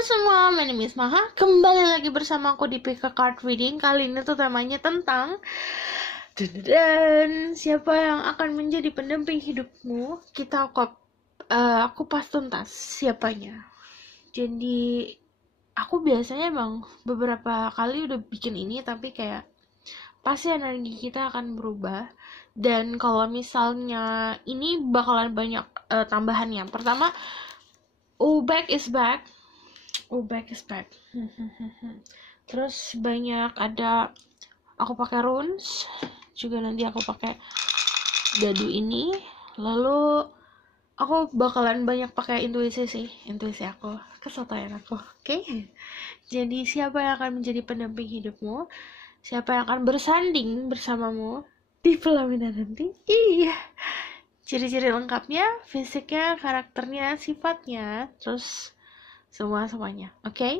semua, my name is Maha. Kembali lagi bersama aku di PK Card Reading. Kali ini tuh temanya tentang dan siapa yang akan menjadi pendamping hidupmu. Aku pas tuntas siapanya. Jadi aku biasanya emang beberapa kali udah bikin ini, tapi kayak pasti energi kita akan berubah. Dan kalau misalnya ini bakalan banyak tambahannya. Pertama, back is back. Back is back. Terus banyak ada, aku pakai runes juga, nanti aku pakai dadu ini. Lalu aku bakalan banyak pakai intuisi aku, kesotoyan aku. Oke? Jadi siapa yang akan menjadi pendamping hidupmu? Siapa yang akan bersanding bersamamu di pelaminan nanti? Iya. Ciri-ciri lengkapnya, fisiknya, karakternya, sifatnya, terus semuanya. Oke?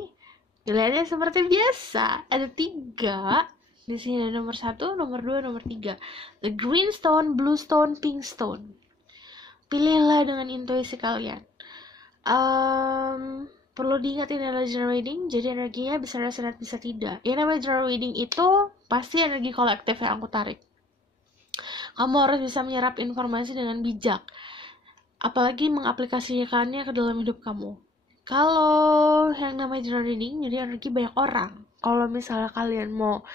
Pilihannya seperti biasa, ada 3. Di sini ada nomor 1, nomor 2, nomor 3. The green stone, blue stone, pink stone. Pilihlah dengan intuisi kalian. Perlu diingat ini adalah general reading, jadi energinya bisa resonate, bisa tidak. Yang namanya general reading itu pasti energi kolektif yang aku tarik. Kamu harus bisa menyerap informasi dengan bijak, apalagi mengaplikasikannya ke dalam hidup kamu. Kalau yang namanya general reading, jadi energi banyak orang. Kalau misalnya kalian mau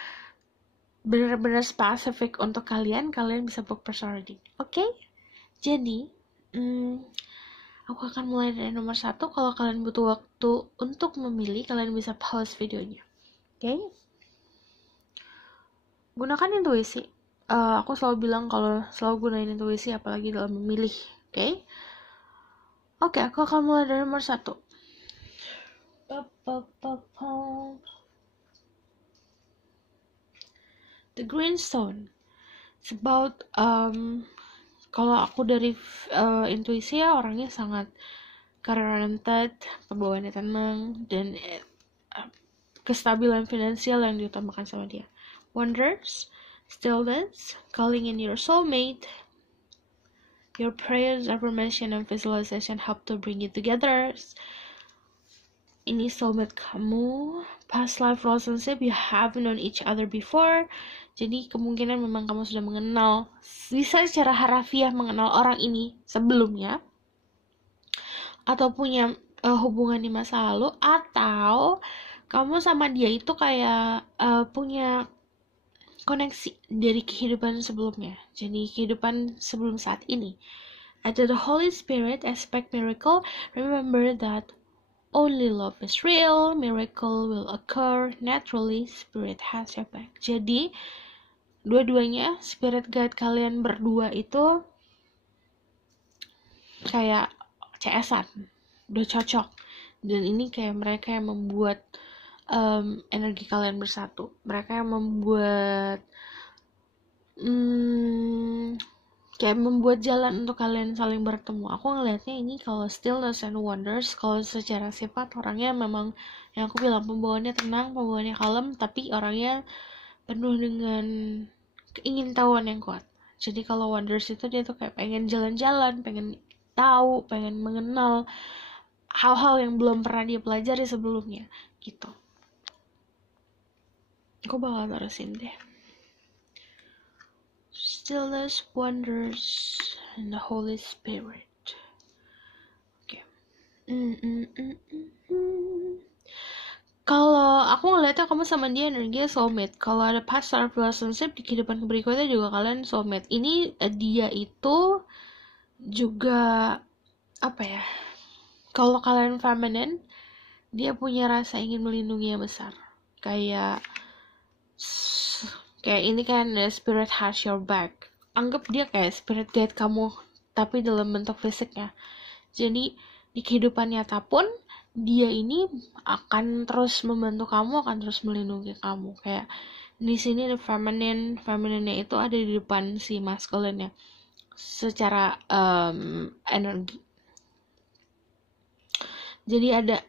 benar-benar spesifik untuk kalian bisa book personal reading. Oke? Jadi, aku akan mulai dari nomor 1. Kalau kalian butuh waktu untuk memilih, kalian bisa pause videonya. Oke? Gunakan intuisi. Aku selalu bilang kalau selalu gunain intuisi, apalagi dalam memilih. Oke, aku akan mulai dari nomor 1. The green stone. It's about kalau aku dari intuisi ya, orangnya sangat career-oriented, pembawaannya tenang, dan kestabilan finansial yang diutamakan sama dia. Wonders, stillness, calling in your soulmate. Your prayers, affirmation, and visualization help to bring you together. Ini soulmate kamu. Past life relationship, you have known each other before. Jadi kemungkinan memang kamu sudah mengenal, bisa secara harafiah mengenal orang ini sebelumnya, atau punya hubungan di masa lalu, atau kamu sama dia itu kayak punya koneksi dari kehidupan sebelumnya. Jadi kehidupan sebelum saat ini. Ada the Holy Spirit aspect miracle. Remember that only love is real. Miracle will occur naturally. Spirit has your back. Jadi dua-duanya, spirit guide kalian berdua itu kayak CS-an, udah cocok. Dan ini kayak mereka yang membuat energi kalian bersatu. Mereka yang membuat kayak membuat jalan untuk kalian saling bertemu. Aku ngelihatnya ini kalau stillness and wonders, kalau secara sifat orangnya memang yang aku bilang, pembawaannya tenang, pembawaannya kalem, tapi orangnya penuh dengan keingintahuan yang kuat. Jadi kalau wonders itu dia tuh kayak pengen jalan-jalan, pengen tahu, pengen mengenal hal-hal yang belum pernah dia pelajari sebelumnya gitu. Aku bakal terusin deh. Stillness, wonders, and the Holy Spirit. Oke. Kalau aku ngeliatnya kamu sama dia energinya soulmate. Kalau ada past life relationship di kehidupan berikutnya juga kalian soulmate. Ini dia itu juga apa ya? Kalau kalian feminine, dia punya rasa ingin melindungi yang besar. Kayak ini kan spirit has your back. Anggap dia kayak spirit guide kamu, tapi dalam bentuk fisiknya. Jadi di kehidupan nyata pun dia ini akan terus membantu kamu, akan terus melindungi kamu. Kayak di sini ada feminine-nya itu ada di depan si masculine-nya secara energi. Jadi ada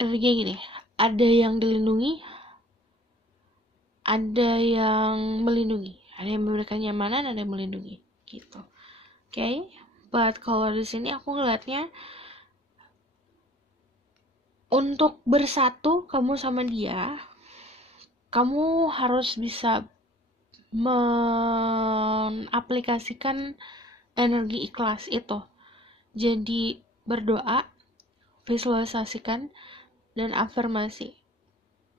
energi gini, ada yang dilindungi, ada yang melindungi, ada yang memberikan nyamanan, ada yang melindungi gitu. Oke? But kalau di sini aku ngeliatnya untuk bersatu kamu sama dia, kamu harus bisa mengaplikasikan energi ikhlas itu. Jadi berdoa, visualisasikan, dan afirmasi.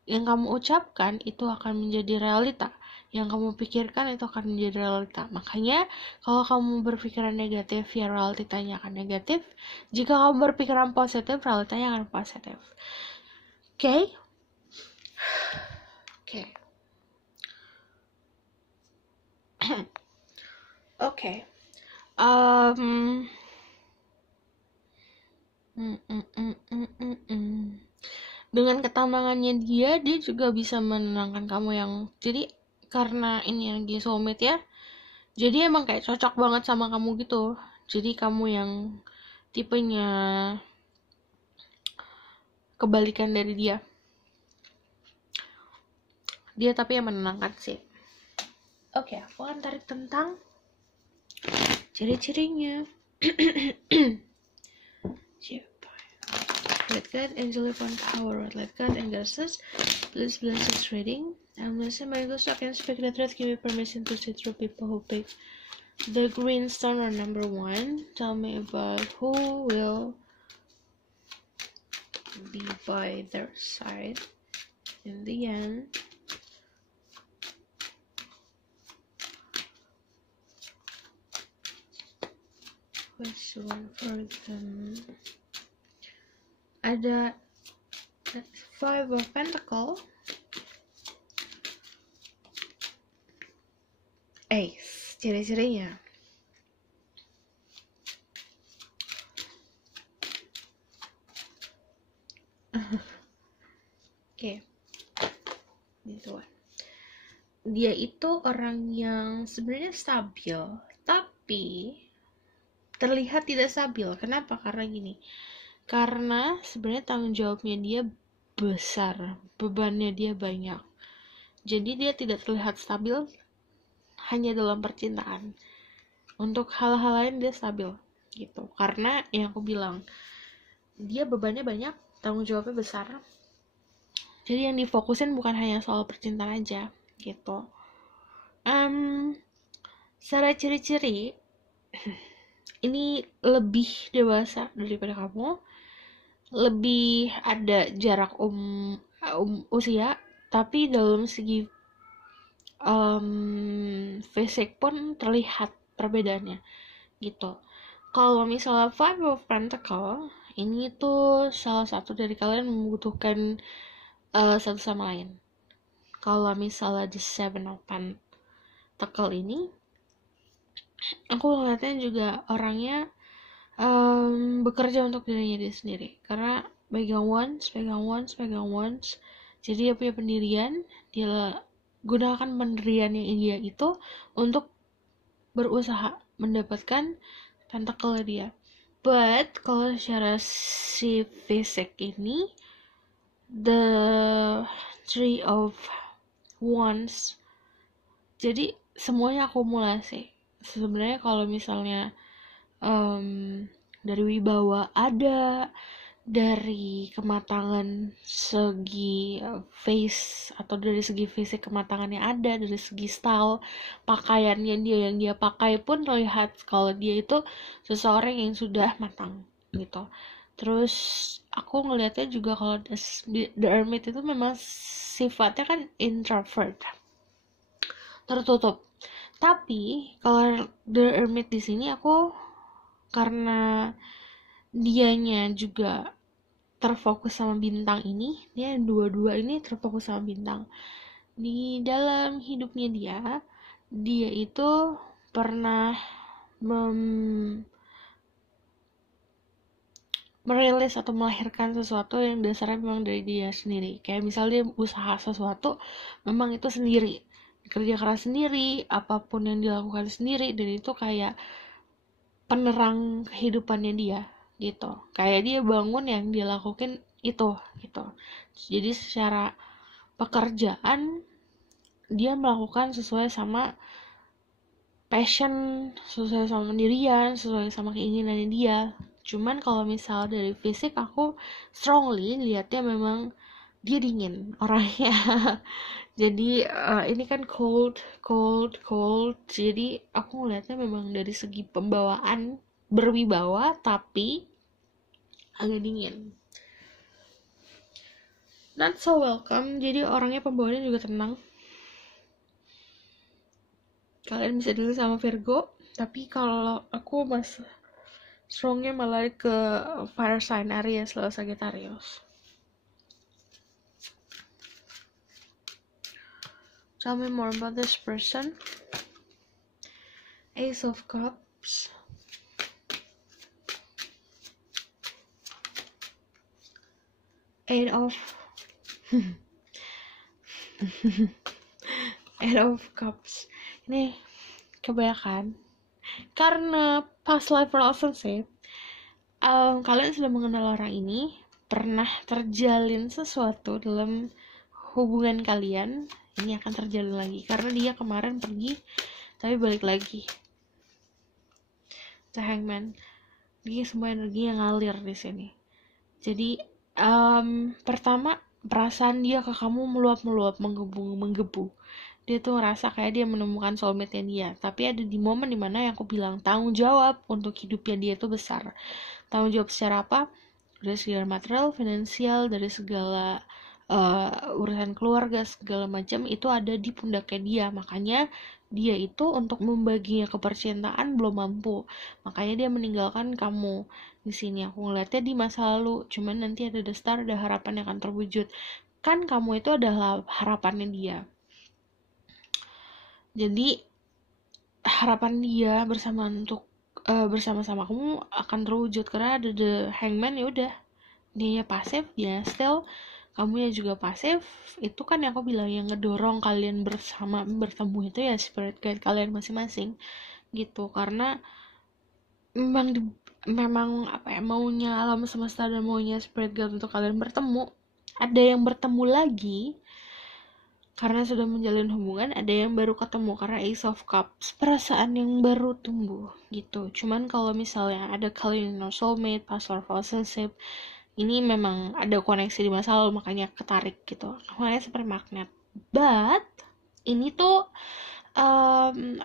Yang kamu ucapkan itu akan menjadi realita. Yang kamu pikirkan itu akan menjadi realita. Makanya kalau kamu berpikiran negatif, ya realitanya akan negatif. Jika kamu berpikiran positif, realitanya akan positif. Oke? Oke. Oke. Dengan ketenangannya dia juga bisa menenangkan kamu yang jadi karena ini energi soulmate ya. Jadi emang kayak cocok banget sama kamu gitu. Jadi kamu yang tipenya kebalikan dari dia. Dia tapi yang menenangkan sih. Oke, aku akan tarik tentang ciri-cirinya. Red card, angel of power, red card, and goddesses. Please bless this reading. I'm listening my ghost. I can speak the truth. Give me permission to see through people who pick the green stone or number 1. Tell me about who will be by their side in the end. Which one for them? Ada 5 of Pentacle, Ace, ciri-cirinya. Oke. Gitu. Dia itu orang yang sebenarnya stabil, tapi terlihat tidak stabil. Kenapa? Karena gini. Karena sebenarnya tanggung jawabnya dia besar, bebannya dia banyak. Jadi dia tidak terlihat stabil hanya dalam percintaan. Untuk hal-hal lain dia stabil gitu. Karena yang aku bilang, dia bebannya banyak, tanggung jawabnya besar. Jadi yang difokusin bukan hanya soal percintaan aja gitu. Secara ciri-ciri ini lebih dewasa daripada kamu, lebih ada jarak usia, tapi dalam segi fisik pun terlihat perbedaannya gitu. Kalau misalnya Five of Pentacle ini tuh salah satu dari kalian membutuhkan satu sama lain. Kalau misalnya the Seven of Pentacle ini, aku ngeliatnya juga orangnya bekerja untuk dirinya dia sendiri, karena pegang wands, jadi dia punya pendirian, dia gunakan pendiriannya dia itu untuk berusaha mendapatkan pentacle dia. But kalau secara si fisik ini, the Three of Wands, jadi semuanya akumulasi. Sebenarnya kalau misalnya dari wibawa ada, dari kematangan segi face atau dari segi fisik kematangannya ada, dari segi style pakaiannya dia yang dia pakai pun terlihat kalau dia itu seseorang yang sudah matang gitu. Terus aku ngelihatnya juga kalau The Hermit itu memang sifatnya kan introvert, tertutup. Tapi kalau The Hermit di sini aku karena dianya juga terfokus sama bintang ini, dia dua-dua ini terfokus sama bintang. Di dalam hidupnya dia itu pernah merilis atau melahirkan sesuatu yang dasarnya memang dari dia sendiri. Kayak misalnya dia usaha sesuatu, memang itu sendiri, kerja keras sendiri, apapun yang dilakukan sendiri, dan itu kayak penerang kehidupannya dia gitu. Kayak dia bangun yang dia lakukan itu gitu. Jadi secara pekerjaan dia melakukan sesuai sama passion, sesuai sama pendirian, sesuai sama keinginannya dia Cuman kalau misal dari fisik aku strongly lihatnya memang dia dingin orangnya. Jadi ini kan cold cold cold, jadi aku ngeliatnya memang dari segi pembawaan berwibawa tapi agak dingin, not so welcome. Jadi orangnya pembawaannya juga tenang. Kalian bisa dulu sama Virgo, tapi kalau aku mas strongnya malah ke fire sign Aries lalu Sagittarius. Tell me more about this person. Ace of Cups, Eight of Eight of Cups. Ini kebanyakan karena past life relationship. Kalian sudah mengenal orang ini, pernah terjalin sesuatu dalam hubungan kalian, ini akan terjalin lagi karena dia kemarin pergi tapi balik lagi. The Hangman, dia semua energi yang ngalir di sini. Jadi pertama perasaan dia ke kamu meluap-meluap, menggebu. Dia tuh ngerasa kayak dia menemukan soulmate-nya dia. Tapi ada di momen dimana yang aku bilang tanggung jawab untuk hidupnya dia tuh besar. Tanggung jawab secara apa? Dari segala material, finansial, dari segala urusan keluarga, segala macam itu ada di pundaknya dia. Makanya dia itu untuk membaginya ke percintaan belum mampu. Makanya dia meninggalkan kamu. Di sini aku ngeliatnya di masa lalu. Cuman nanti ada the star, ada harapan yang akan terwujud. Kan kamu itu adalah harapannya dia. Jadi harapan dia bersama-sama kamu akan terwujud karena ada the hangman. Ya udah, dia pasif, dia still, kamu ya juga pasif. Itu kan yang aku bilang yang ngedorong kalian bersama bertemu itu ya spirit guide kalian masing-masing gitu. Karena memang apa ya, maunya alam semesta dan maunya spirit guide untuk kalian bertemu. Ada yang bertemu lagi karena sudah menjalin hubungan, ada yang baru ketemu karena Ace of Cups, perasaan yang baru tumbuh gitu. Cuman kalau misalnya ada kalian soulmate, past life relationship, ini memang ada koneksi di masa lalu makanya ketarik gitu, makanya seperti magnet. But ini tuh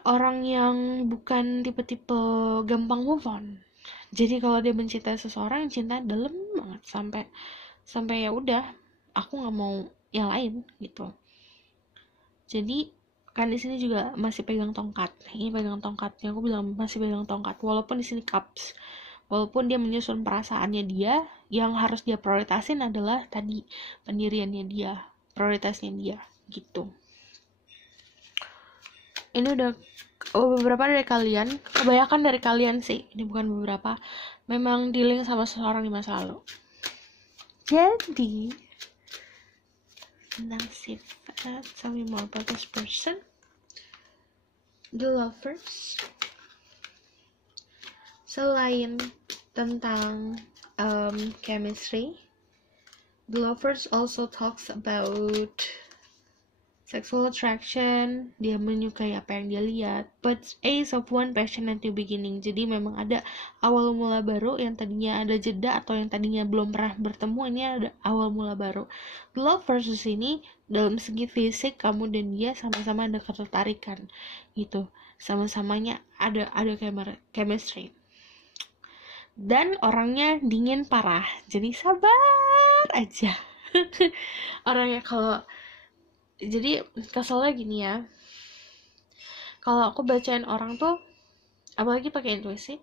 orang yang bukan tipe-tipe gampang move on. Jadi kalau dia mencintai seseorang, cinta dalam banget sampai ya udah, aku nggak mau yang lain gitu. Jadi kan di sini juga masih pegang tongkat. Ini pegang tongkat. Yang aku bilang masih pegang tongkat. Walaupun di sini cups. Walaupun dia menyusun perasaannya dia, yang harus dia prioritasin adalah tadi pendiriannya dia, prioritasnya dia gitu. Ini udah beberapa dari kalian, kebanyakan dari kalian sih, ini bukan beberapa, memang dealing sama seseorang di masa lalu. Jadi tentang sifat, tell me more about this person. The Lovers. Selain tentang chemistry, The Lovers also talks about sexual attraction, dia menyukai apa yang dia lihat, but Ace of One, passion and new beginning. Jadi memang ada awal mula baru, yang tadinya ada jeda atau yang tadinya belum pernah bertemu, ini ada awal mula baru. The Lovers di sini dalam segi fisik kamu dan dia sama-sama ada ketertarikan gitu, sama-samanya ada chemistry. Dan orangnya dingin parah, jadi sabar aja. Orangnya kalau jadi keselnya gini ya, kalau aku bacain orang tuh apalagi pakai intuisi,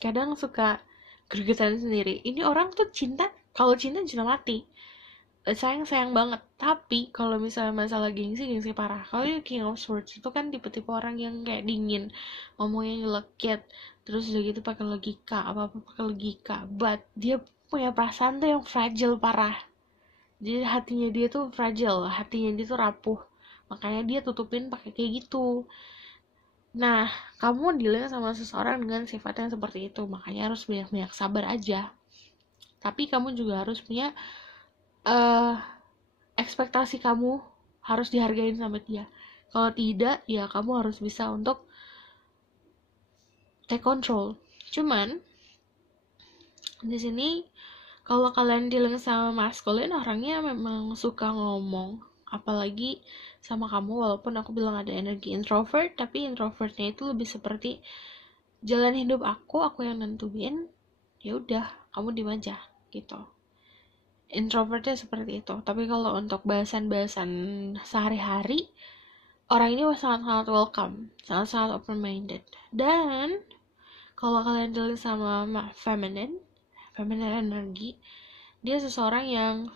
kadang suka gregetan sendiri. Ini orang tuh cinta, kalau cinta mati, sayang banget. Tapi kalau misalnya masalah gengsi parah. Kalau King of Swords itu kan tipe-tipe orang yang kayak dingin, ngomongnya nyelekit, terus udah gitu pakai logika, apa-apa pakai logika, but dia punya perasaan tuh yang fragile parah. Jadi hatinya dia tuh fragile, hatinya dia tuh rapuh, makanya dia tutupin pakai kayak gitu. Nah, kamu dealing sama seseorang dengan sifat yang seperti itu, makanya harus banyak-banyak sabar aja. Tapi kamu juga harus punya ekspektasi kamu harus dihargain sama dia. Kalau tidak, ya kamu harus bisa untuk take control. Cuman Di sini kalau kalian dealing sama maskulin, orangnya memang suka ngomong, apalagi sama kamu. Walaupun aku bilang ada energi introvert, tapi introvertnya itu lebih seperti jalan hidup aku yang nentuin, ya udah kamu diem aja gitu. Introvertnya seperti itu. Tapi kalau untuk bahasan-bahasan sehari-hari, orang ini sangat-sangat welcome, sangat-sangat open minded. Dan kalau kalian dealing sama feminine energi, dia seseorang yang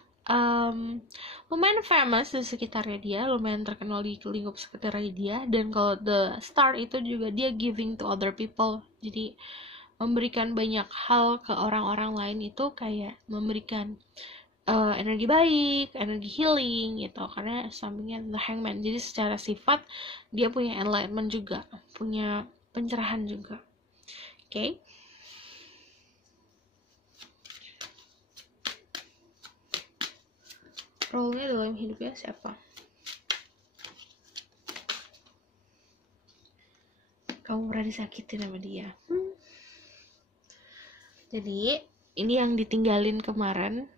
lumayan famous di sekitarnya dia, lumayan terkenal di lingkup sekitarnya dia. Dan kalau the star itu juga dia giving to other people, jadi memberikan banyak hal ke orang-orang lain, itu kayak memberikan energi baik, energi healing gitu. Karena sampingnya the hangman, jadi secara sifat dia punya enlightenment juga, punya pencerahan juga. Oke. Role-nya dalam hidupnya siapa? Kamu pernah disakitin sama dia. Jadi ini yang ditinggalin kemarin,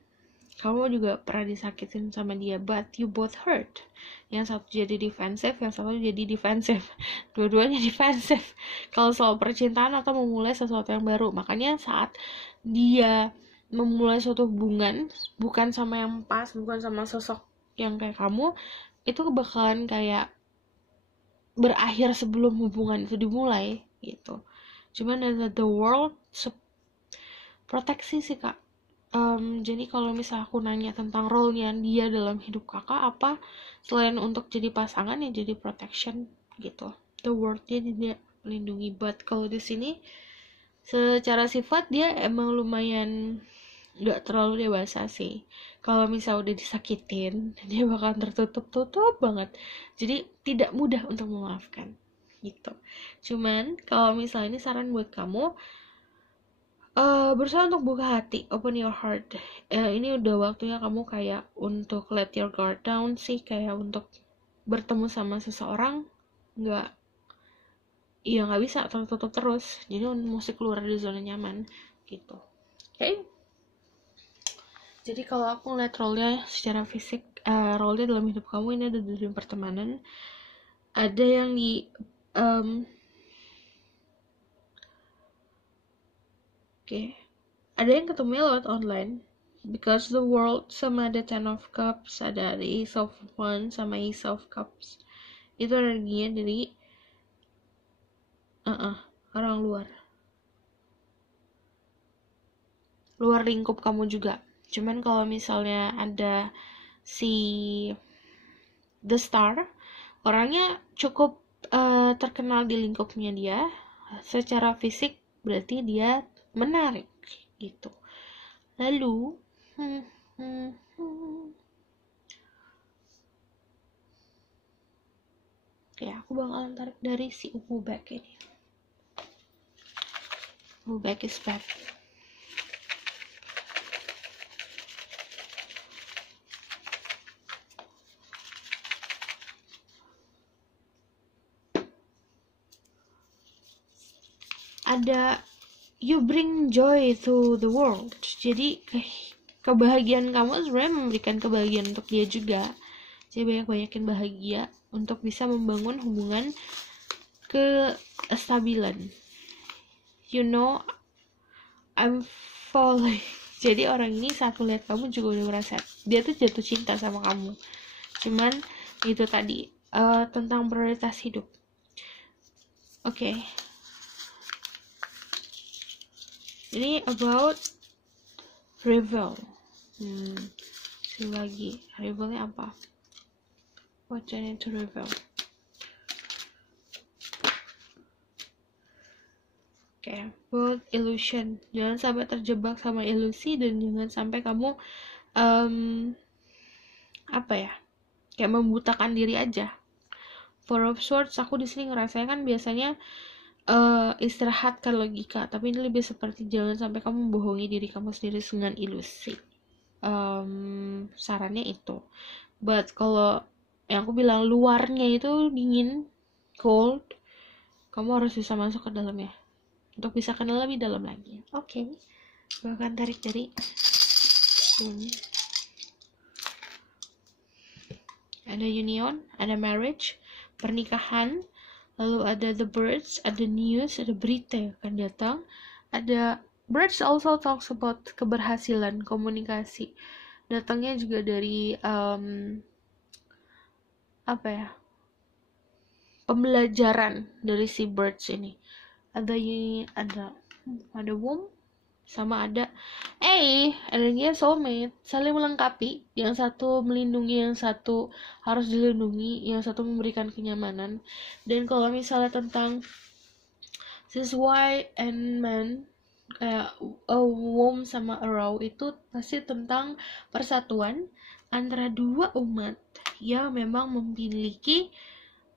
kamu juga pernah disakitin sama dia, but you both hurt. Yang satu jadi defensif, yang satu jadi defensif. Dua-duanya defensif kalau soal percintaan atau memulai sesuatu yang baru. Makanya saat dia memulai suatu hubungan bukan sama yang pas, bukan sama sosok yang kayak kamu, itu bakalan kayak berakhir sebelum hubungan itu dimulai gitu. Cuman the world proteksi sih kak. Jadi kalau misal aku nanya tentang role-nya dia dalam hidup kakak apa, selain untuk jadi pasangan ya jadi protection gitu. The world-nya dia melindungi. But kalau di sini secara sifat dia emang lumayan nggak terlalu dewasa sih. Kalau misal udah disakitin, dia bakal tertutup banget. Jadi tidak mudah untuk memaafkan gitu. Cuman kalau misalnya ini saran buat kamu, berusaha untuk buka hati, open your heart. Ini udah waktunya kamu kayak untuk let your guard down sih, kayak untuk bertemu sama seseorang nggak bisa tertutup terus. Jadi mesti keluar dari zona nyaman gitu. Oke. Jadi kalau aku ngeliat role-nya secara fisik, role-nya dalam hidup kamu ini ada dari pertemanan, ada yang di ada yang ketemunya lewat online, because the world, sama ada Ten of Cups, ada the Ace of Wands sama Ace of Cups. Itu energinya dari orang luar lingkup kamu juga. Cuman kalau misalnya ada si The Star, orangnya cukup terkenal di lingkupnya dia. Secara fisik berarti dia menarik gitu. Lalu aku bakalan tarik dari si Ubu Back ini. Ubu Back is back. Ada you bring joy to the world. Jadi kebahagiaan kamu sebenarnya memberikan kebahagiaan untuk dia juga. Jadi banyak-banyakin bahagia untuk bisa membangun hubungan kestabilan. You know, I'm falling. Jadi orang ini saat melihat kamu juga udah merasa dia tuh jatuh cinta sama kamu. Cuman itu tadi tentang prioritas hidup. Oke. Ini about reveal. Sekali lagi, revealnya apa? What I need to reveal? Both illusion. Jangan sampai terjebak sama ilusi, dan jangan sampai kamu kayak membutakan diri aja. Four of Swords, aku di sini ngerasain kan biasanya istirahatkan logika, tapi ini lebih seperti jangan sampai kamu membohongi diri kamu sendiri dengan ilusi. Sarannya itu. But kalau yang aku bilang luarnya itu dingin, cold, kamu harus bisa masuk ke dalamnya untuk bisa kenal lebih dalam lagi. Oke. Gue akan tarik dari ini. Ada union, ada marriage, pernikahan, lalu ada the birds, ada news, ada berita yang akan datang. Ada birds also talks about keberhasilan komunikasi. Datangnya juga dari apa ya? Pembelajaran dari si birds ini. Ada womb sama ada energinya soulmate, saling melengkapi, yang satu melindungi yang satu, harus dilindungi yang satu, memberikan kenyamanan. Dan kalau misalnya tentang sesuai and man, kayak a womb sama a row, itu pasti tentang persatuan antara dua umat yang memang memiliki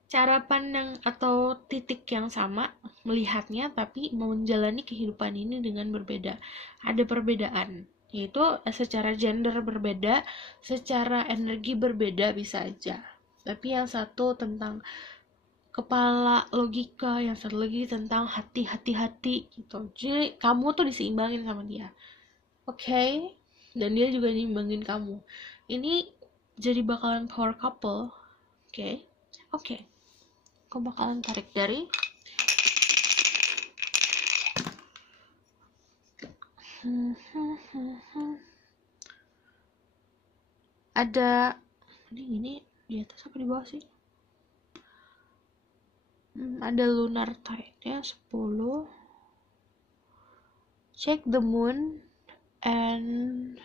cara pandang atau titik yang sama melihatnya, tapi mau menjalani kehidupan ini dengan berbeda. Ada perbedaan, yaitu secara gender berbeda, secara energi berbeda bisa aja. Tapi yang satu tentang kepala logika, yang satu lagi tentang hati gitu. Jadi kamu tuh diseimbangin sama dia, oke? Dan dia juga nyimbangin kamu. Ini jadi bakalan power couple, oke. Aku bakalan tarik dari ada ini di atas apa di bawah sih? Ada lunar tide ya, 10. Check the moon and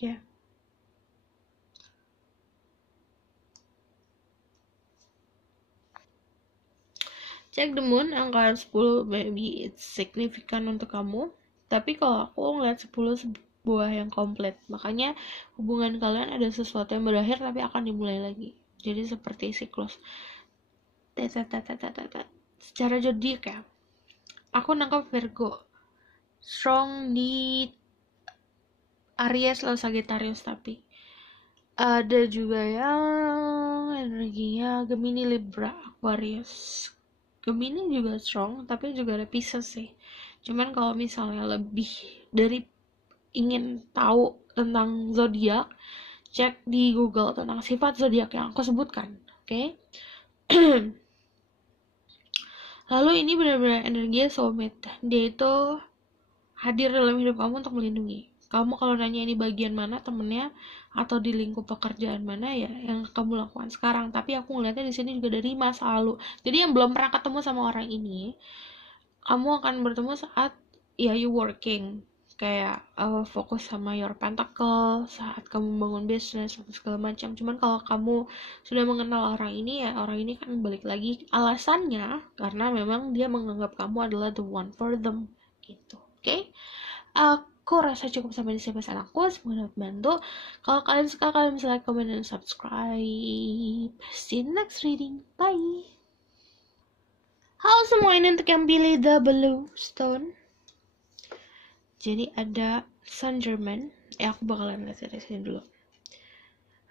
yeah. Check the moon, angka 10 maybe it's signifikan untuk kamu. Tapi kalau aku ngeliat 10 sebuah yang komplit. Makanya hubungan kalian ada sesuatu yang berakhir tapi akan dimulai lagi. Jadi seperti siklus. Secara zodiak ya, aku nangkap Virgo strong di Aries lalu Sagittarius, tapi ada juga yang energinya Gemini, Libra, Aquarius. Gemini juga strong, tapi juga ada Pisces sih. Cuman kalau misalnya lebih dari ingin tahu tentang zodiak, cek di Google tentang sifat zodiak yang aku sebutkan, oke? Lalu ini benar-benar energinya soulmate. Dia itu hadir dalam hidup kamu untuk melindungi kamu. Kalau nanya ini bagian mana temennya atau di lingkup pekerjaan mana, ya yang kamu lakukan sekarang. Tapi aku ngeliatnya di sini juga dari masa lalu. Jadi yang belum pernah ketemu sama orang ini, kamu akan bertemu saat ya you working, kayak fokus sama your pentacle, saat kamu bangun bisnis atau segala macam. Cuman kalau kamu sudah mengenal orang ini, ya orang ini kan balik lagi alasannya karena memang dia menganggap kamu adalah the one for them gitu, oke? Aku rasa cukup sampai di sini pesan aku, semoga dapat membantu. Kalau kalian suka, kalian bisa like, comment, dan subscribe. See you in the next reading. Bye. Halo semuanya, untuk yang pilih the blue stone, jadi ada Saint Germain. Aku bakalan lihat dari sini dulu.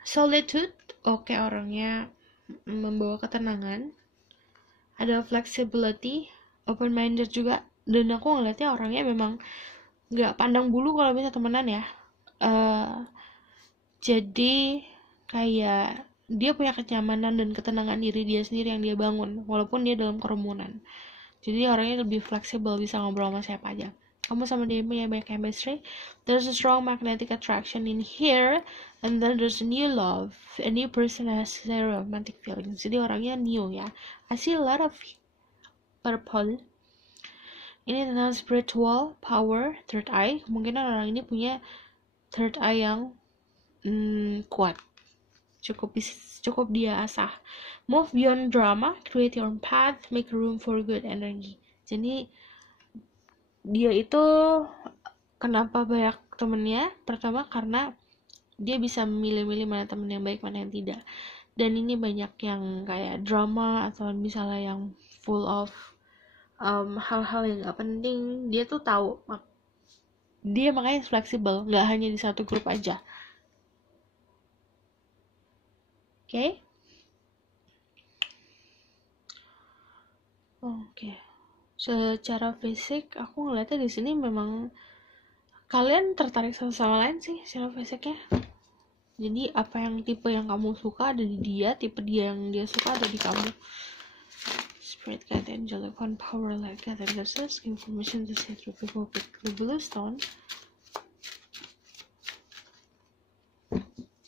Solitude, oke, orangnya membawa ketenangan. Ada flexibility, open minded juga. Dan aku ngeliatnya orangnya memang nggak pandang bulu kalau bisa temenan ya. Jadi kayak dia punya kenyamanan dan ketenangan diri dia sendiri yang dia bangun walaupun dia dalam kerumunan. Jadi orangnya lebih fleksibel, bisa ngobrol sama siapa aja. Kamu sama dia punya banyak chemistry. There's a strong magnetic attraction in here, and then there's a new love. A new person has zero romantic feelings. Jadi orangnya new ya. I see a lot of purple. Ini tentang spiritual power, third eye. Kemungkinan orang ini punya third eye yang kuat. Cukup dia asah. Move beyond drama, create your own path, make room for good energy. Jadi dia itu kenapa banyak temennya? Pertama karena dia bisa memilih-milih mana temen yang baik, mana yang tidak. Dan ini banyak yang kayak drama atau misalnya yang full of hal-hal yang gak penting. Dia tuh tahu, dia makanya fleksibel, gak hanya di satu grup aja. Oke? Oke. Secara fisik aku ngeliatnya di sini memang kalian tertarik satu sama lain sih secara fisiknya. Jadi apa yang tipe yang kamu suka ada di dia, tipe dia yang dia suka ada di kamu. Spirit guide, angelic one, power, light guide, and goddess, information to say through people pick the blue stone.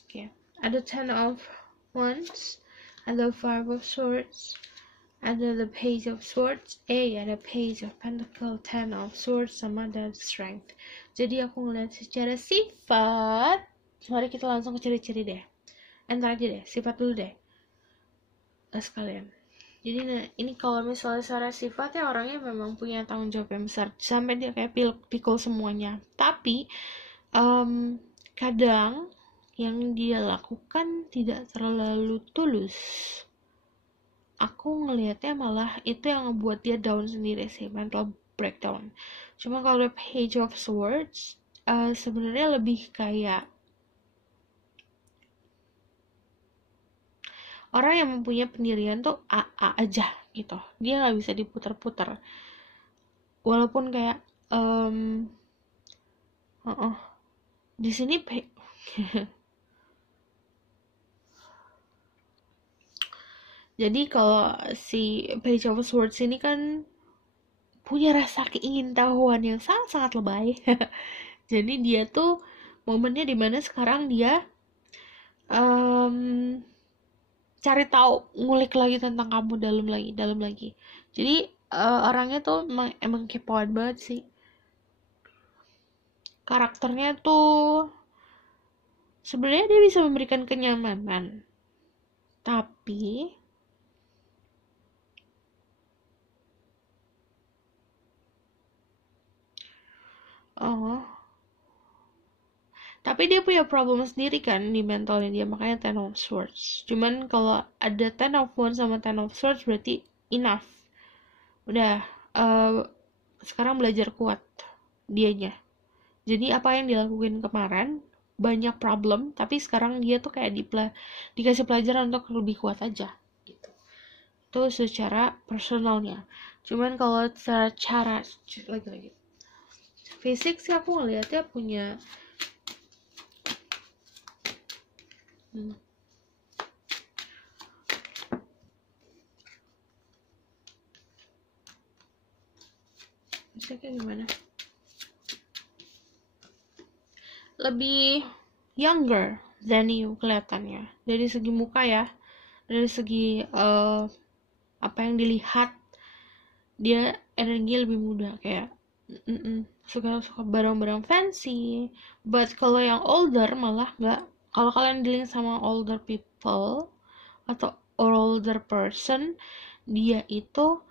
Okay, ada 10 of wands, ada 5 of swords, ada the page of swords, ada page of pentacle, 10 of swords, sama ada strength. Jadi aku ngeliat secara sifat. Mari kita langsung ke ciri-ciri deh. Entar aja deh, sifat dulu deh sekalian. Jadi nah, ini kalau misalnya secara sifat ya orangnya memang punya tanggung jawab yang besar sampai dia kayak pikul semuanya. Tapi kadang yang dia lakukan tidak terlalu tulus. Aku ngelihatnya malah itu yang ngebuat dia down sendiri sih, mental breakdown. Cuma kalau page of swords sebenarnya lebih kayak orang yang mempunyai pendirian tuh A aja gitu, dia nggak bisa diputar-putar walaupun kayak di sini jadi kalau si page of swords ini kan punya rasa keingintahuan yang sangat-sangat lebay. Jadi dia tuh momennya dimana sekarang dia cari tahu, ngulik lagi tentang kamu dalam lagi. Jadi orangnya tuh emang kepoan banget sih. Karakternya tuh sebenarnya dia bisa memberikan kenyamanan, tapi dia punya problem sendiri kan di mentalnya dia, makanya 10 of swords. Cuman kalau ada 10 of wands sama 10 of swords berarti enough. Udah sekarang belajar kuat dianya. Jadi apa yang dilakukan kemarin banyak problem, tapi sekarang dia tuh kayak dikasih pelajaran untuk lebih kuat aja gitu. Itu secara personalnya. Cuman kalau secara lagi fisik sih aku ngeliatnya punya fisiknya gimana? Lebih younger than you kelihatannya dari segi muka ya, dari segi apa yang dilihat dia energi lebih muda, kayak suka barang-barang fancy. But kalau yang older malah nggak. Kalau kalian dealing sama older people atau older person, dia itu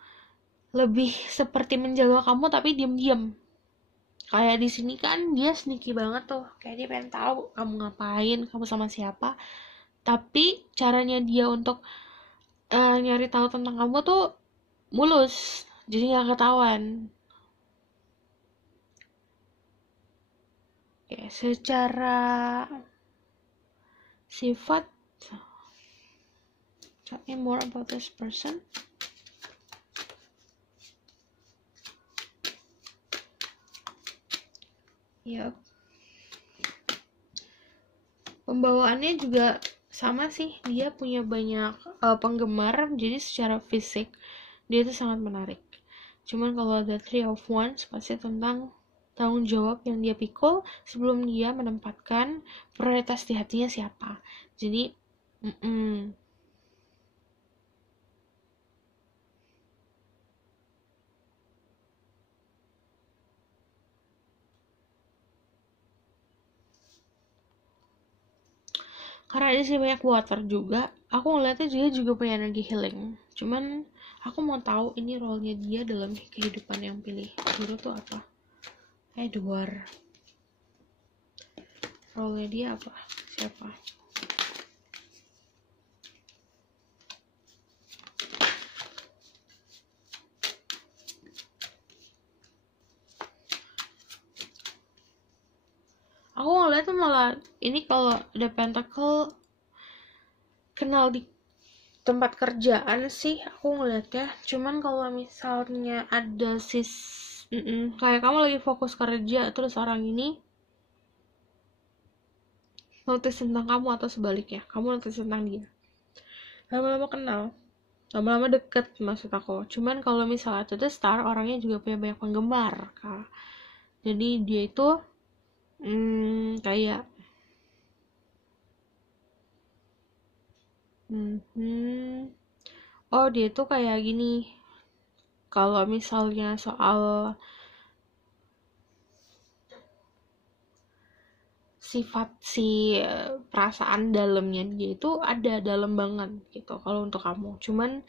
lebih seperti menjaga kamu tapi diam-diam. Kayak di sini kan dia sneaky banget tuh, kayak dia pengen tahu kamu ngapain, kamu sama siapa. Tapi caranya dia untuk nyari tahu tentang kamu tuh mulus, jadi nggak ketahuan. Oke, secara sifat, tell me more about this person. Yep. Pembawaannya juga sama sih, dia punya banyak penggemar, jadi secara fisik dia itu sangat menarik. Cuman kalau ada 3 of wands pasti tentang tanggung jawab yang dia pikul sebelum dia menempatkan prioritas di hatinya siapa. Jadi karena dia sih banyak water juga, aku ngeliatnya juga punya energi healing. Cuman aku mau tahu ini role-nya dia dalam kehidupan yang pilih biru tuh apa. Edward, role-nya dia apa, siapa? Aku ngeliat tuh malah ini kalau ada pentacle kenal tempat kerjaan sih aku ngeliatnya, cuman kalau misalnya ada kayak kamu lagi fokus kerja terus orang ini notice tentang kamu atau sebaliknya kamu notice tentang dia, lama-lama kenal, lama-lama deket maksud aku. Cuman kalau misalnya to the star orangnya juga punya banyak penggemar Kak. Jadi dia itu kayak oh dia tuh kayak gini, kalau misalnya soal sifat perasaan dalamnya dia itu ada dalam banget gitu kalau untuk kamu, cuman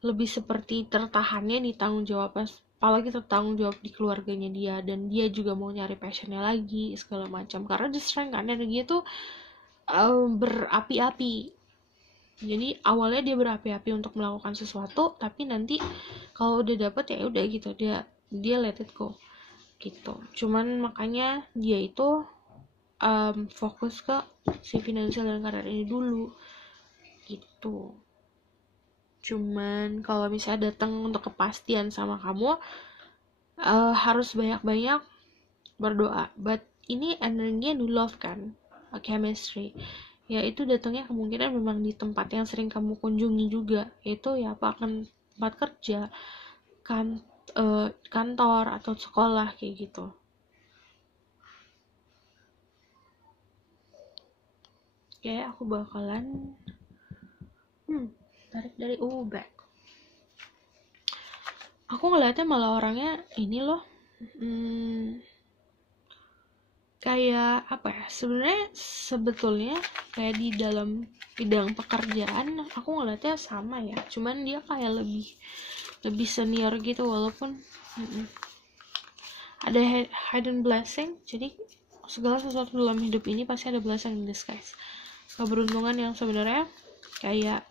lebih seperti tertahannya di tanggung jawab, apalagi tertanggung jawab di keluarganya dia, dan dia juga mau nyari passionnya lagi segala macam karena the strength kan energi itu berapi-api. Jadi awalnya dia berapi-api untuk melakukan sesuatu, tapi nanti kalau udah dapet ya udah gitu, dia let it go gitu. Cuman makanya dia itu fokus ke si finansial dan karir ini dulu gitu. Cuman kalau misalnya datang untuk kepastian sama kamu, harus banyak-banyak berdoa. But ini energinya do love kan, chemistry. Ya itu datangnya kemungkinan memang di tempat yang sering kamu kunjungi juga, yaitu ya apa akan tempat kerja, kan, kantor atau sekolah kayak gitu. Oke, aku bakalan tarik dari back. Aku ngeliatnya malah orangnya ini loh, kayak apa ya, sebenarnya sebetulnya kayak di dalam bidang pekerjaan aku ngeliatnya sama ya, cuman dia kayak lebih senior gitu, walaupun ada hidden blessing. Jadi segala sesuatu dalam hidup ini pasti ada blessing in disguise, keberuntungan yang sebenarnya kayak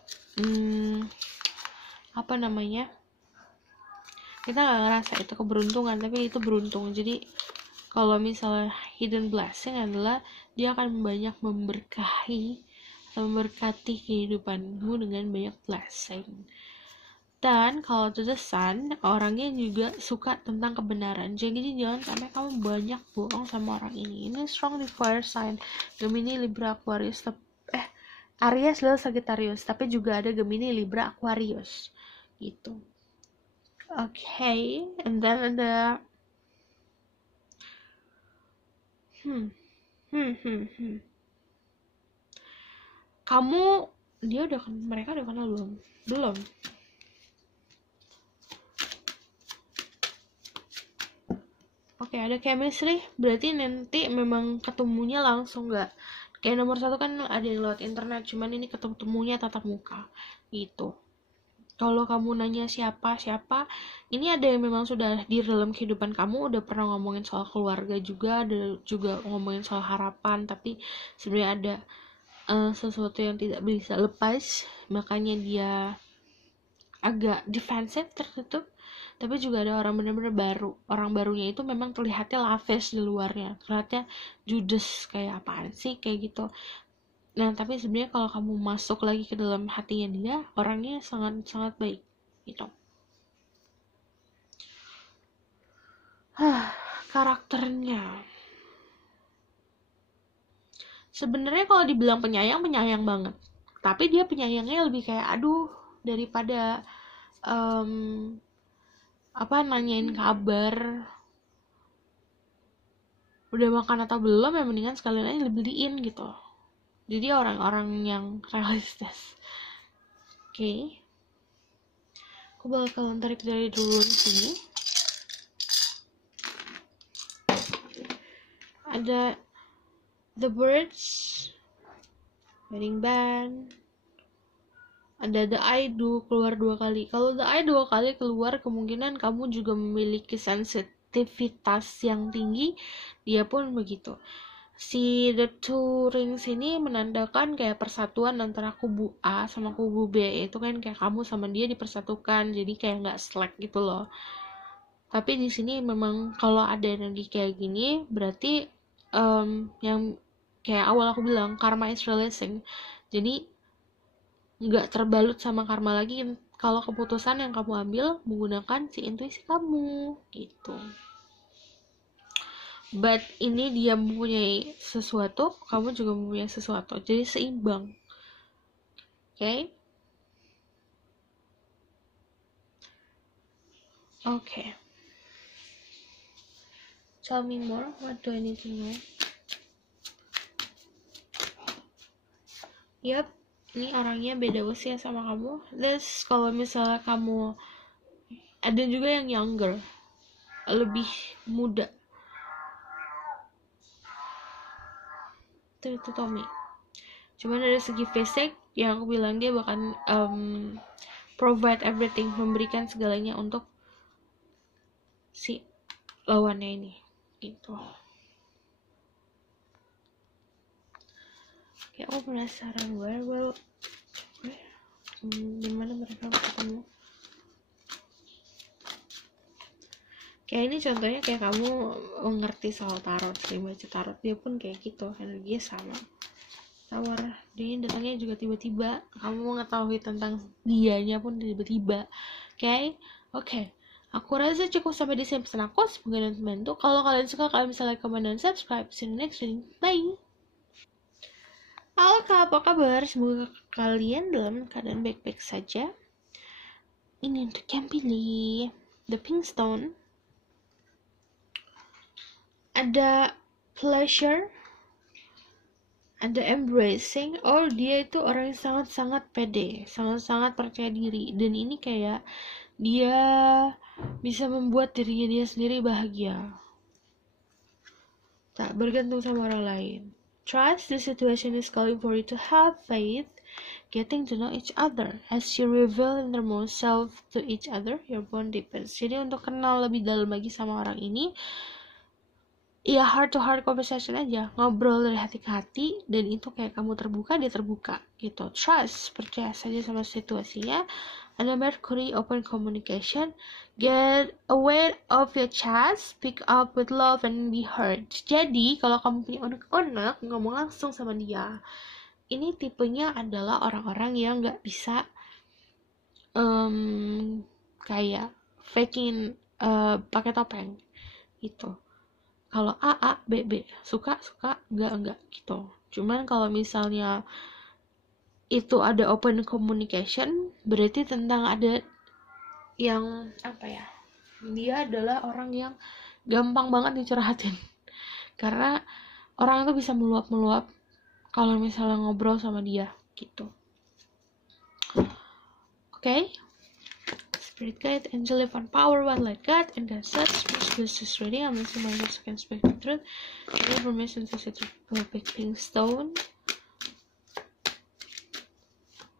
apa namanya, kita nggak ngerasa itu keberuntungan tapi itu beruntung. Jadi kalau misalnya hidden blessing adalah dia akan banyak memberkahi atau memberkati kehidupanmu dengan banyak blessing. Dan kalau to the sun, orangnya juga suka tentang kebenaran. Jadi jangan sampai kamu banyak bohong sama orang ini. Ini strong di fire sign, Gemini, Libra, Aquarius, Aries adalah Sagittarius, tapi juga ada Gemini, Libra, Aquarius gitu. Okay, and then ada kamu, mereka udah kenal belum? Oke, ada chemistry, berarti nanti memang ketemunya langsung, nggak kayak nomor 1 kan ada yang lewat internet, cuman ini ketemunya tatap muka gitu. Kalau kamu nanya siapa, ini ada yang memang sudah di dalam kehidupan kamu, udah pernah ngomongin soal keluarga juga, ada juga ngomongin soal harapan, tapi sebenarnya ada sesuatu yang tidak bisa lepas, makanya dia agak defensif, tertutup. Tapi juga ada orang benar-benar baru, orang barunya itu memang terlihatnya lavish di luarnya, terlihatnya judes, kayak apaan sih kayak gitu. Nah tapi sebenarnya kalau kamu masuk lagi ke dalam hatinya dia, orangnya sangat baik gitu. Karakternya sebenarnya kalau dibilang penyayang banget, tapi dia penyayangnya lebih kayak aduh, daripada nanyain kabar udah makan atau belum, ya mendingan sekalian aja beliin gitu. Jadi orang-orang yang realistis. Oke. Aku bakalan tarik dari dulu di sini. Ada The Birds, Wedding Band, ada The I Do keluar 2 kali. Kalau The I 2 kali keluar, kemungkinan kamu juga memiliki sensitivitas yang tinggi, dia pun begitu. Si The Two Rings ini menandakan kayak persatuan antara kubu A sama kubu B, itu kan kayak kamu sama dia dipersatukan, jadi kayak nggak slack gitu loh. Tapi di sini memang kalau ada energi kayak gini, berarti yang kayak awal aku bilang, karma is releasing. Jadi nggak terbalut sama karma lagi kalau keputusan yang kamu ambil menggunakan si intuisi kamu gitu. But ini dia mempunyai sesuatu, kamu juga mempunyai sesuatu, jadi seimbang. Okay? Okay. Tell me more. What do I need to know? Yap, ini orangnya beda usia sama kamu. Terus kalau misalnya kamu ada juga yang younger, lebih muda. Itu Tommy. Cuman dari segi fisik, yang aku bilang dia bahkan provide everything, memberikan segalanya untuk si lawannya ini gitu. Kayak aku penasaran baru gimana mereka ketemu. Kayak ini contohnya kayak kamu mengerti soal tarot, sering baca tarot, dia pun kayak gitu, energinya sama. Tawar, dia datangnya juga tiba-tiba, kamu mengetahui tentang dianya pun tiba-tiba. Oke. Aku rasa cukup sampai di sini pesan aku. Semoga dan membantu. Kalau kalian suka, kalian bisa like, comment, dan subscribe. See you next video. Bye. Halo kak, apa kabar? Semoga kalian dalam keadaan baik-baik saja. Ini untuk yang pilih The Pink Stone. Ada pleasure, ada embracing. Dia itu orang yang sangat-sangat pede, sangat-sangat percaya diri. Dan ini kayak dia bisa membuat dirinya dia sendiri bahagia, tak bergantung sama orang lain. Trust the situation is calling for you to have faith, getting to know each other. As you reveal innermost self to each other, your bond deepens. Jadi untuk kenal lebih dalam lagi sama orang ini, ya heart to heart conversation aja, ngobrol dari hati ke hati, dan itu kayak kamu terbuka, dia terbuka gitu. Trust, percaya saja sama situasinya. Ada Mercury, open communication, get aware of your chest, speak up with love and be heard. Jadi kalau kamu punya unek-unek, ngomong langsung sama dia. Ini tipenya adalah orang-orang yang nggak bisa kayak faking pakai topeng gitu. Kalau A, B, suka, enggak gitu. Cuman kalau misalnya itu ada open communication, berarti tentang ada yang dia adalah orang yang gampang banget dicurhatin. Karena orang itu bisa meluap kalau misalnya ngobrol sama dia gitu. Okay? Spirit guide, angel live on power, one like God, and then such this reading. I'm listening my words can speak the truth. The information to set a big pink stone.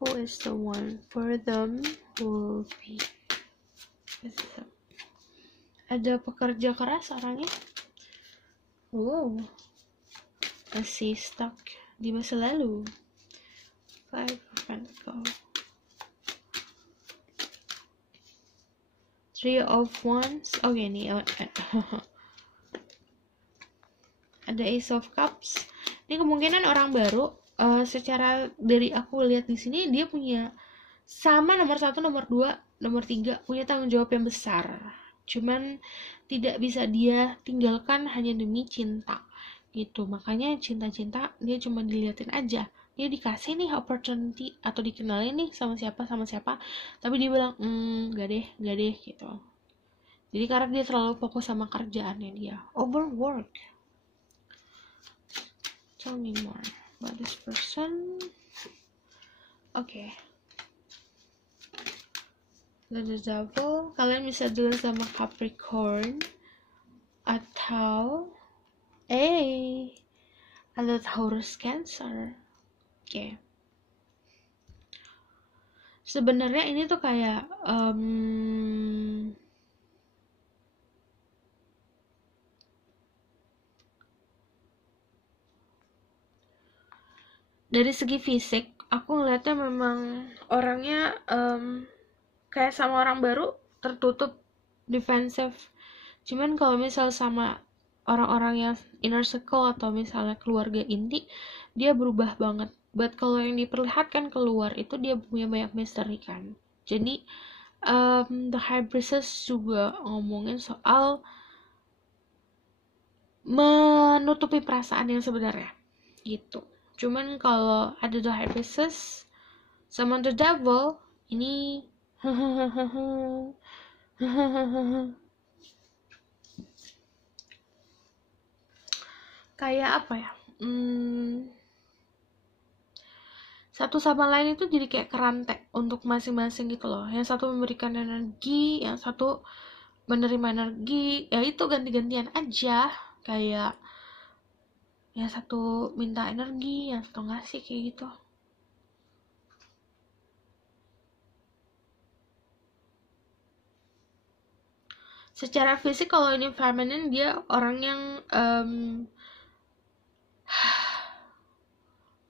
Who is the one for them who will be with them? Ada pekerja keras orangnya. Masih stuck di masa lalu. 5 of Pentacles. 3 of Wands. Oke, ini ada Ace of Cups. Ini kemungkinan orang baru. Secara dari aku lihat di sini, dia punya sama nomor 1, nomor 2, nomor 3 punya tanggung jawab yang besar. Cuman tidak bisa dia tinggalkan hanya demi cinta gitu. Makanya cinta-cinta dia cuma diliatin aja. Dia dikasih nih opportunity atau dikenalin nih sama siapa, tapi dia bilang gak deh gitu. Jadi karena dia terlalu fokus sama kerjaannya dia, overwork. Tell me more about this person. Okay. The Devil. Kalian bisa deal sama Capricorn atau ada Taurus, Cancer. Okay. Sebenarnya ini tuh kayak dari segi fisik aku ngeliatnya memang orangnya kayak sama orang baru, tertutup, defensif. Cuman kalau misal sama orang-orang yang inner circle atau misalnya keluarga inti, dia berubah banget. But kalau yang diperlihatkan keluar itu dia punya banyak misteri kan. Jadi The High Priestess juga ngomongin soal menutupi perasaan yang sebenarnya gitu. Cuman kalau ada The High Priestess sama The Devil ini kayak apa ya, satu sama lain itu jadi kayak kerantek untuk masing-masing gitu loh. Yang satu memberikan energi, yang satu menerima energi, ya itu ganti-gantian aja. Kayak yang satu minta energi, yang satu ngasih, kayak gitu. Secara fisik kalau ini feminine, dia orang yang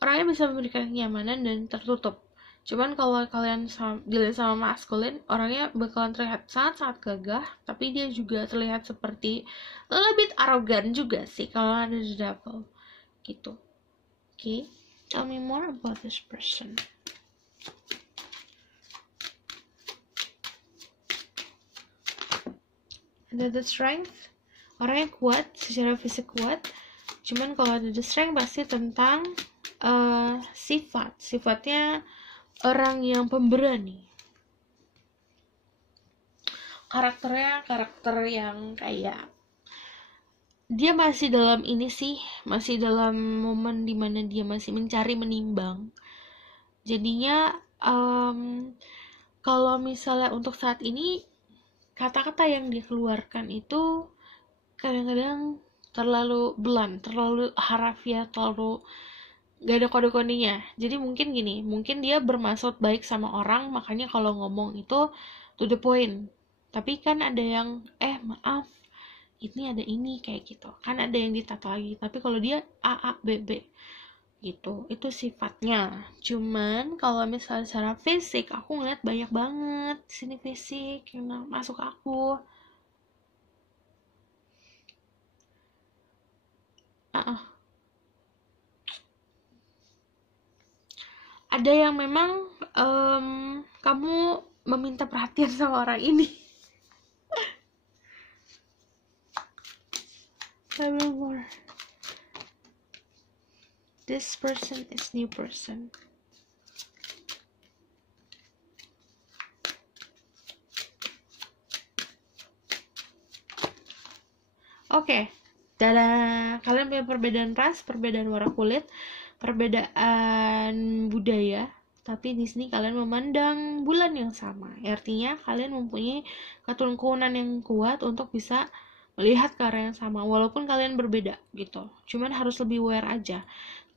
orangnya bisa memberikan kenyamanan dan tertutup. Cuman kalau kalian dilihat sama maskulin, orangnya bakalan terlihat sangat-sangat gagah, tapi dia juga terlihat seperti lebih arogan juga sih kalau ada The Devil gitu. Okay, tell me more about this person. Ada the strength, orangnya kuat, secara fisik kuat. Cuman kalau ada the strength pasti tentang sifatnya orang yang pemberani. Karakternya karakter yang kayak dia masih dalam ini sih, masih dalam momen dimana dia masih mencari menimbang. Jadinya kalau misalnya untuk saat ini kata-kata yang dikeluarkan itu kadang-kadang terlalu blunt, terlalu harafiah, terlalu gak ada kode-kodenya. Jadi mungkin gini, mungkin dia bermaksud baik sama orang, makanya kalau ngomong itu to the point. Tapi kan ada yang maaf, ini ada ini, kayak gitu. Kan ada yang ditata lagi. Tapi kalau dia A A B B gitu, itu sifatnya. Cuman kalau misalnya secara fisik, aku ngeliat banyak banget sini fisik yang masuk aku. Ada yang memang kamu meminta perhatian sama orang ini. More. This person is new person. Oke, dadah. Kalian punya perbedaan ras, perbedaan warna kulit, perbedaan budaya, tapi di sini kalian memandang bulan yang sama. Artinya kalian mempunyai keturunan yang kuat untuk bisa melihat ke arah yang sama, walaupun kalian berbeda gitu. Cuman harus lebih aware aja.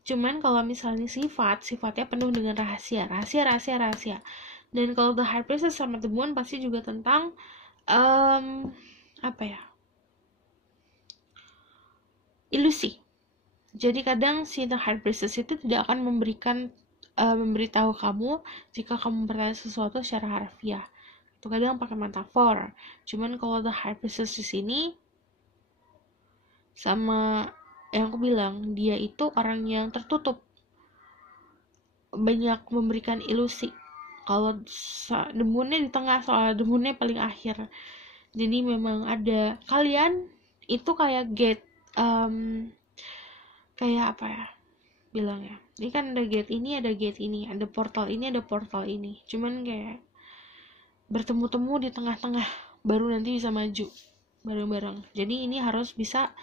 Cuman kalau misalnya sifatnya penuh dengan rahasia. Dan kalau The High Priestess sama The Moon pasti juga tentang apa ya? Ilusi. Jadi kadang si The High Priestess itu tidak akan memberitahu kamu jika kamu bertanya sesuatu secara harfiah. Itu kadang pakai metafor. Cuman kalau The High Priestess di sini sama yang aku bilang, dia itu orang yang tertutup, banyak memberikan ilusi. Kalau demunnya di tengah, soal demunnya paling akhir. Jadi memang ada, kalian itu kayak gate, kayak apa ya bilangnya, ini kan ada gate ini, ada gate ini, ada portal ini, ada portal ini. Cuman kayak bertemu-temu di tengah-tengah, baru nanti bisa maju bareng-bareng. Jadi ini harus bisa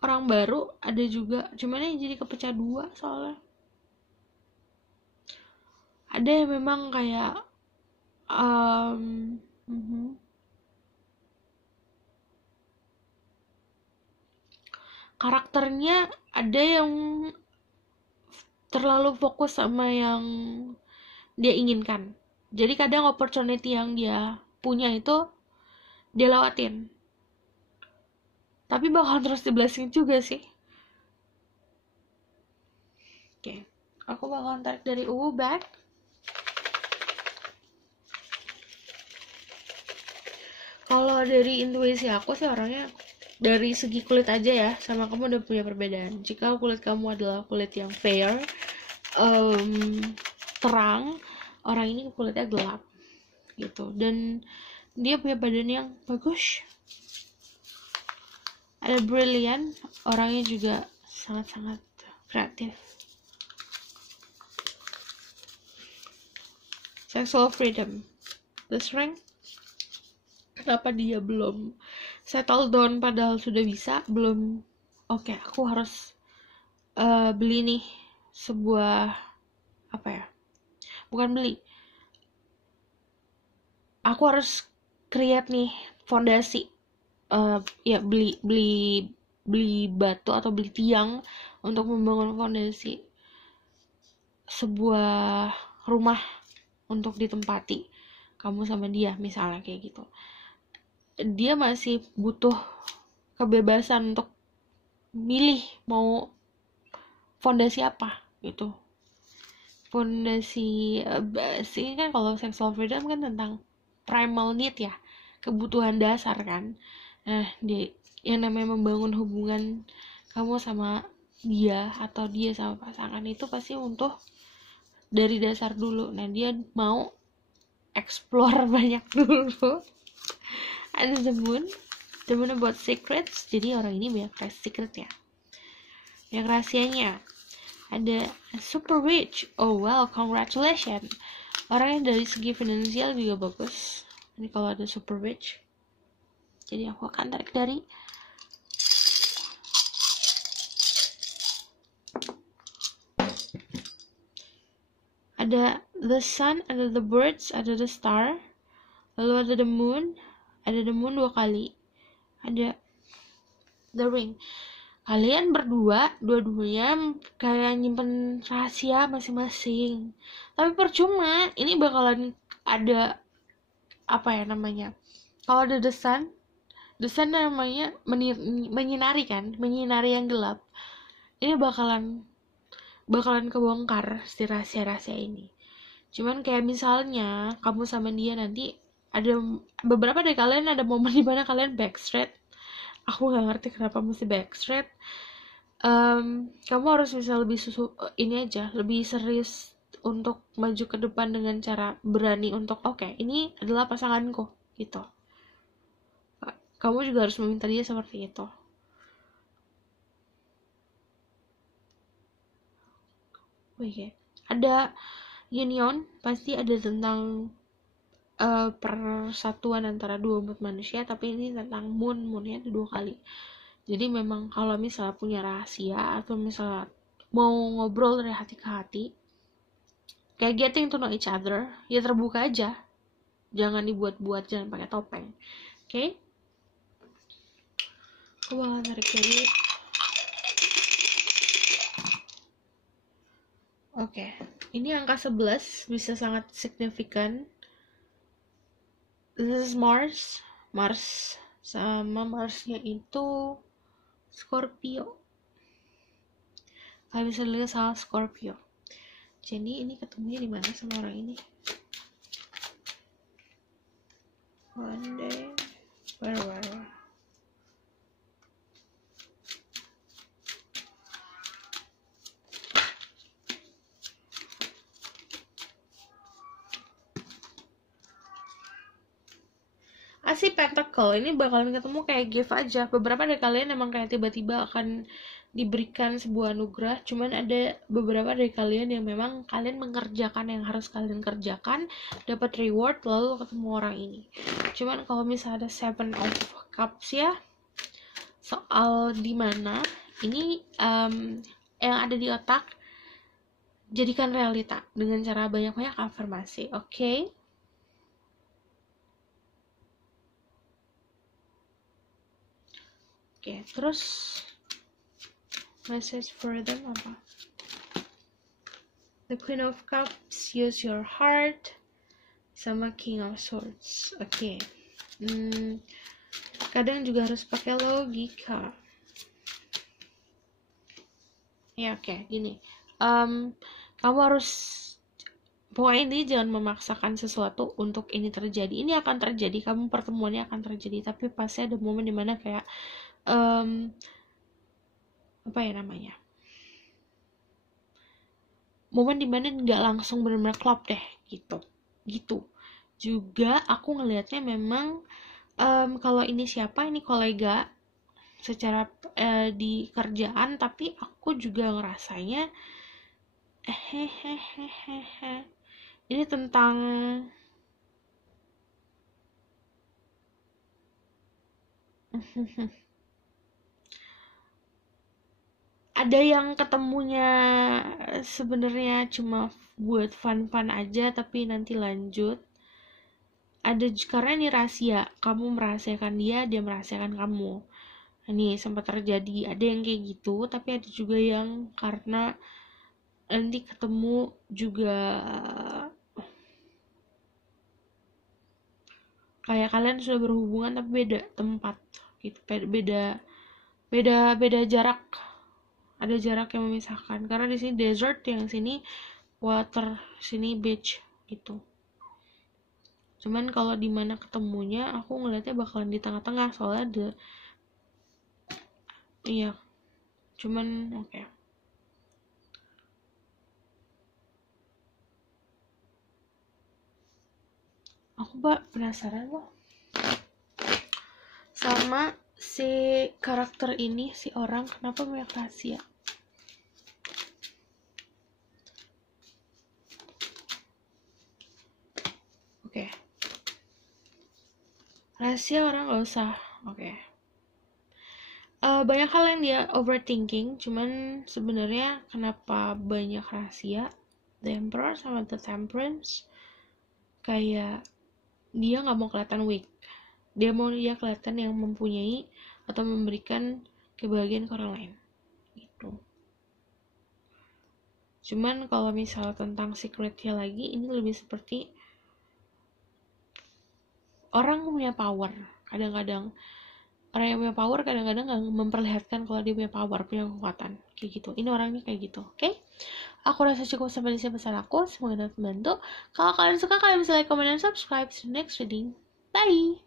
orang baru ada juga, cuman ini jadi kepecah dua soalnya. Ada yang memang kayak karakternya ada yang terlalu fokus sama yang dia inginkan. Jadi kadang opportunity yang dia punya itu dia lewatin. Tapi bakal terus di blessing juga sih. Oke, aku bakal tarik dari back. Kalau dari intuisi aku sih orangnya dari segi kulit aja ya, sama kamu udah punya perbedaan. Jika kulit kamu adalah kulit yang fair, terang, orang ini kulitnya gelap gitu, dan dia punya badan yang bagus, ada brilian, orangnya juga sangat-sangat kreatif. Sexual freedom, the strength. Kenapa dia belum settle down padahal sudah bisa? Belum, oke, aku harus beli nih sebuah, apa ya, bukan beli, aku harus create nih fondasi, ya beli batu atau beli tiang untuk membangun fondasi sebuah rumah untuk ditempati kamu sama dia, misalnya kayak gitu. Dia masih butuh kebebasan untuk milih mau fondasi apa gitu. Fondasi ini kan kalau sexual freedom kan tentang primal need ya, kebutuhan dasar kan. Nah, yang namanya membangun hubungan kamu sama dia atau dia sama pasangan itu pasti untuk dari dasar dulu. Nah, dia mau explore banyak dulu. Ada the moon about secrets, jadi orang ini banyak secret ya, banyak rahasianya. Ada super rich, oh well, congratulations, orang yang dari segi finansial juga bagus. Ini kalau ada super rich, jadi aku akan tarik dari ada the sun, ada the birds, ada the star, lalu ada the moon 2 kali, ada the ring. Kalian berdua, dua-duanya kayak nyimpen rahasia masing-masing. Tapi percuma, ini bakalan ada, apa ya namanya, kalau ada the sun namanya menyinari kan, menyinari yang gelap. Ini bakalan kebongkar si rahasia-rahasia ini. Cuman kayak misalnya kamu sama dia nanti ada beberapa dari kalian ada momen dimana kalian backstreet. Aku nggak ngerti kenapa mesti backstreet. Kamu harus bisa lebih lebih serius untuk maju ke depan dengan cara berani untuk oke, ini adalah pasanganku gitu. Kamu juga harus meminta dia seperti itu. Oke, ada union, pasti ada tentang persatuan antara dua umat manusia, tapi ini tentang moonnya itu 2 kali. Jadi memang kalau misalnya punya rahasia atau misalnya mau ngobrol dari hati ke hati, kayak getting to know each other, ya terbuka aja, jangan dibuat-buat, jangan pakai topeng. Oke? Aku bakal tarik dari oke, ini angka 11 bisa sangat signifikan. This is Mars sama Marsnya itu Scorpio. Kalian bisa lihat salah Scorpio. Jadi ini ketemunya di mana sama orang ini? One day, where? Asih Pentacle ini bakalan ketemu kayak gift aja. Beberapa dari kalian emang kayak tiba-tiba akan diberikan sebuah anugerah, cuman ada beberapa dari kalian yang memang kalian mengerjakan yang harus kalian kerjakan, dapat reward, lalu ketemu orang ini. Cuman kalau misalnya ada 7 of Cups ya, soal dimana ini yang ada di otak jadikan realita dengan cara banyak-banyak afirmasi, oke? Oke, terus message for them apa? The Queen of Cups, use your heart, sama King of Swords. Oke. Kadang juga harus pakai logika. Ya, oke, gini. Kamu harus pokoknya ini jangan memaksakan sesuatu untuk ini terjadi. Ini akan terjadi, kamu pertemuannya akan terjadi, tapi pasti ada momen dimana kayak apa ya namanya, momen dimana nggak langsung benar-benar klop deh gitu. Juga aku ngelihatnya memang kalau ini siapa, ini kolega secara di kerjaan, tapi aku juga ngerasanya ini tentang ada yang ketemunya sebenarnya cuma buat fun-fun aja tapi nanti lanjut. Ada karena ini rahasia, kamu merahasiakan dia, dia merahasiakan kamu. Ini sempat terjadi, ada yang kayak gitu, tapi ada juga yang karena nanti ketemu juga kayak kalian sudah berhubungan tapi beda tempat gitu, beda jarak, ada jarak yang memisahkan karena di sini desert, yang sini water, sini beach gitu. Cuman kalau di mana ketemunya aku ngeliatnya bakalan di tengah-tengah soalnya ada iya, cuman oke. Aku penasaran loh sama si karakter ini, si orang kenapa banyak rahasia. Oke. Rahasia orang gak usah. Oke. Banyak hal yang dia overthinking, cuman sebenarnya kenapa banyak rahasia, The Emperor sama The Temperance, kayak dia nggak mau kelihatan weak, dia mau dia kelihatan yang mempunyai atau memberikan kebahagiaan ke orang lain gitu. Cuman kalau misal tentang secretnya lagi, ini lebih seperti orang punya power, kadang-kadang orang yang punya power kadang-kadang nggak memperlihatkan kalau dia punya power, punya kekuatan kayak gitu. Ini orangnya kayak gitu. Oke? Aku rasa cukup sampai di sini pesan aku, semoga dapat membantu. Kalau kalian suka, kalian bisa like, comment, dan subscribe. See you next reading. Bye.